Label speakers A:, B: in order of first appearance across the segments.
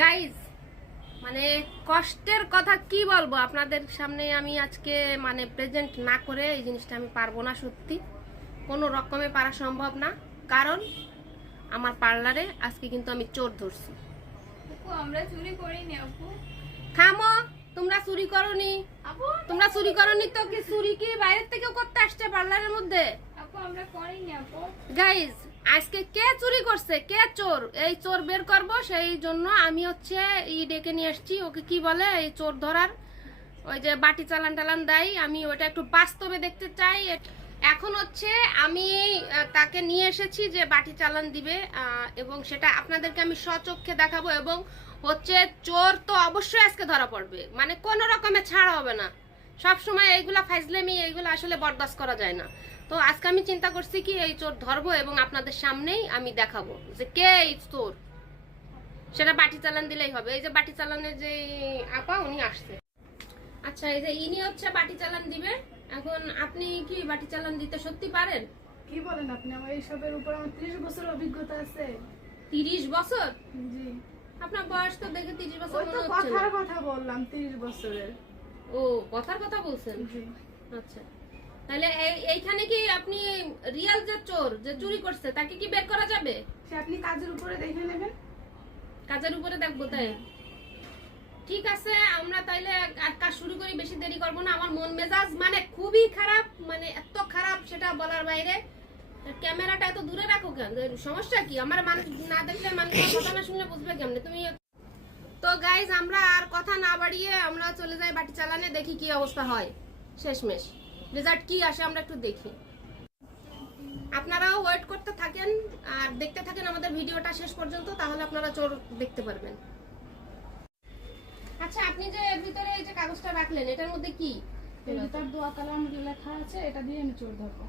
A: Guys মানে কষ্টের কথা কি বলব? আপনাদের সামনে আমি আজকে মানে প্রেজেন্ট না করে এই জিনিসটা আমি পারব না সত্যি। কোনো রকমে পারা সম্ভব না। কারণ আমার পার্লারে আজকে কিন্তু আমি চোর ধরছি।
B: আমরা চুরি করিনি আপু।
A: থামো! তোমরা চুরি করনি।
B: আপু
A: তোমরা চুরি করনি তো কি চুরি কি বাইরের থেকেও করতে আসছে পার্লারের মধ্যে?
B: আপু আমরা করিনি আপু।
A: গাইজ আজকে কে চুরি করছে? কে চোর? এই চোর বের করব, সেই জন্য আমি হচ্ছে ই ডেকে নিয়ে আসছি। ওকে কি বলে? এই চোর ধরার। ওই যে বাটি চালান টালান দেয়। আমি ওটা একটু বাস্তবে দেখতে চাই। এখন হচ্ছে আমি তাকে নিয়ে এসেছি যে বাটি চালান দিবে এবং সেটা আপনাদেরকে আমি সচক্ষে দেখাবো। এবং হচ্ছে চোর তো অবশ্যই আজকে ধরা পড়বে। মানে কোনো রকমের ছাড় হবে না। সব সময় এইগুলা ফাইজলেমি এইগুলো আসলে বরদাস্ত করা যায় না। তো আজকে আমি চিন্তা করছি কি এই চোর ধরবো এবং আপনাদের সামনেই আমি দেখাবো যে কে এই চোর। সেটা বাটি চালান দিলেই হবে। এই যে বাটি চালানের যে আপা উনি আসছে। আচ্ছা এই যে ইনি হচ্ছে বাটি চালান দিবে। এখন আপনি কি বাটি চালান দিতে সত্যি পারেন?
C: কি বলেন আপনি? আমার এইসবের উপর আমার ত্রিশ বছর অভিজ্ঞতা আছে।
A: তিরিশ বছর?
C: জি।
A: আপনার বয়স তো দেখে তিরিশ বছর
C: ওই
A: মনে হচ্ছে
C: কথা বললাম ত্রিশ বছরের।
A: ও কথার কথা বলছেন? আচ্ছা। তাহলে এই- এইখানে কি আপনি রিয়াল যে চোর যে চুরি করছে তাকে কি বের করা যাবে?
C: সে আপনি কাজের উপরে দেখে নেবেন।
A: কাজের উপরে দেখব তাই? ঠিক আছে আমরা তাইলে এক কাজ শুরু করি বেশি দেরি করব না। আমার মন মেজাজ মানে খুবই খারাপ মানে এত খারাপ সেটা বলার বাইরে। ক্যামেরাটা এত দূরে রাখো কেন? সমস্যা কি? আমার মানুষ না দেখলে মানুষ কথা না শুনলে বুঝবে কেমনে? তুমি তো গাইজ আমরা আর কথা না বাড়িয়ে আমরা চলে যাই বাটি চালানে দেখি কি অবস্থা হয়। শেষমেশ। রেজাল্ট কি আসে আমরা একটু দেখি। আপনারাও ওয়েট করতে থাকেন আর দেখতে থাকেন আমাদের ভিডিওটা শেষ পর্যন্ত তাহলে আপনারা চোর দেখতে পারবেন। আচ্ছা আপনি যে এর ভিতরে এই যে কাগজটা রাখলেন এটার মধ্যে কি?
C: তার দোয়া কালাম লেখা আছে এটা দিয়ে আমি চোর ধরবো।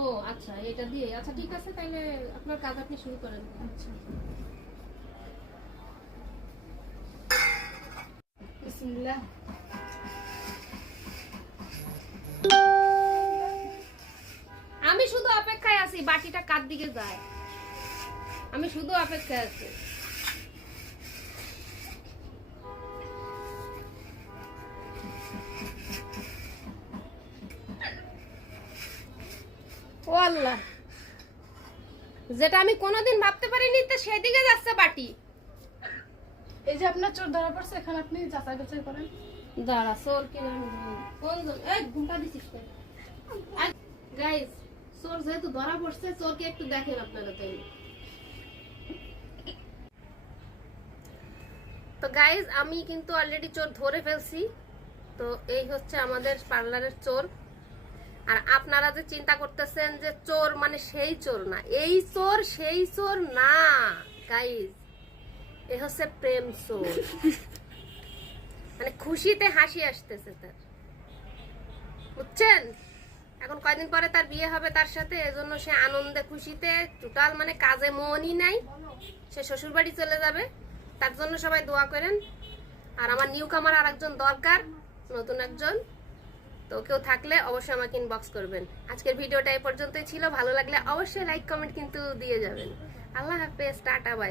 A: ও আচ্ছা এটা দিয়ে। আচ্ছা ঠিক আছে তাহলে আপনার কাজ আপনি শুরু করেন।
C: আচ্ছা। বিসমিল্লাহ
A: আমি শুধু অপেক্ষায় আছি বাটিটা কার দিকে যায়? আমি শুধু অপেক্ষায় আছি। যেটা আমি কোনোদিন ভাবতে পারিনি, তো সেদিকে যাচ্ছে বাটি।
C: এই যে আপনার চোর ধরা পড়ছে এখানে আপনি যাচাই বাছাই করেন।
A: দাঁড়া সোর কি কোন এই ঘুমটা দিছিস গাইস সোর যেহেতু ধরা পড়ছে চোরকে একটু দেখেন আপনারা তাই। তো গাইজ আমি কিন্তু অলরেডি চোর ধরে ফেলছি। তো এই হচ্ছে আমাদের পার্লারের চোর। আর আপনারা যে চিন্তা করতেছেন যে চোর মানে সেই চোর না এই চোর সেই চোর না গাইজ এ হচ্ছে প্রেম চোর মানে খুশিতে হাসি আসতেছে তার। বুঝছেন? এখন কয়দিন পরে তার বিয়ে হবে তার সাথে, এজন্য সে আনন্দে, খুশিতে টোটাল মানে কাজে মনই নাই। সে শ্বশুর বাড়ি চলে যাবে। তার জন্য সবাই দোয়া করেন। আর আমার নিউ কামার আর একজন দরকার, নতুন একজন। তো কেউ থাকলে অবশ্যই আমাকে ইনবক্স করবেন। আজকের ভিডিওটা এই পর্যন্তই ছিল। ভালো লাগলে অবশ্যই লাইক কমেন্ট কিন্তু দিয়ে যাবেন। আল্লাহ হাফেজ, টাটা বাই